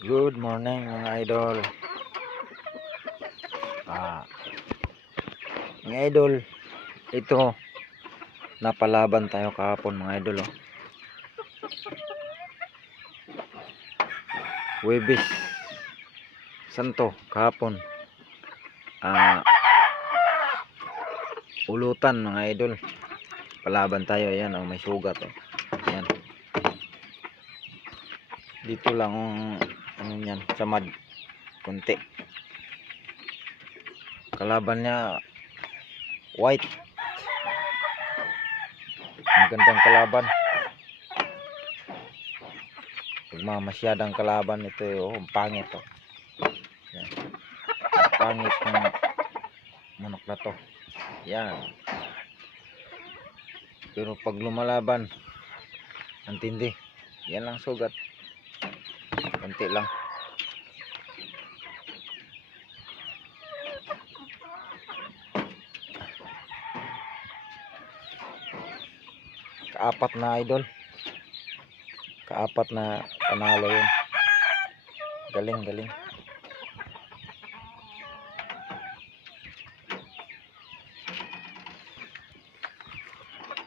Good morning mga idol. Ah, mga idol, ito napalaban tayo kahapon mga idol. Huwebes Santo kahapon. Ulutan mga idol. Palaban tayo, ayan may sugat Ayan. Dito lang ano niyan, samad konti. Kalaban niya white. Ang gandang kalaban. Pagmamasyadang kalaban ito, ang pangit Yan. Pangit ng manok na to. Yan. Pero pag lumalaban, ang tindi. Yan lang sugat. Konti lang. Kaapat na idol. Kaapat na panalo yun. Galing, galing.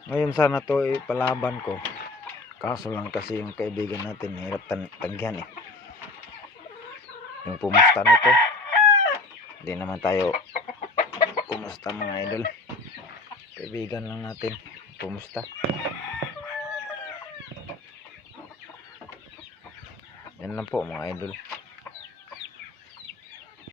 Ngayon sana to ipalaban ko. Kaso lang kasi yung kaibigan natin hirap tanggihan Yung pumusta nito. Hindi naman tayo pumusta mga idol. Kaibigan lang natin pumusta. Yan lang po mga idol.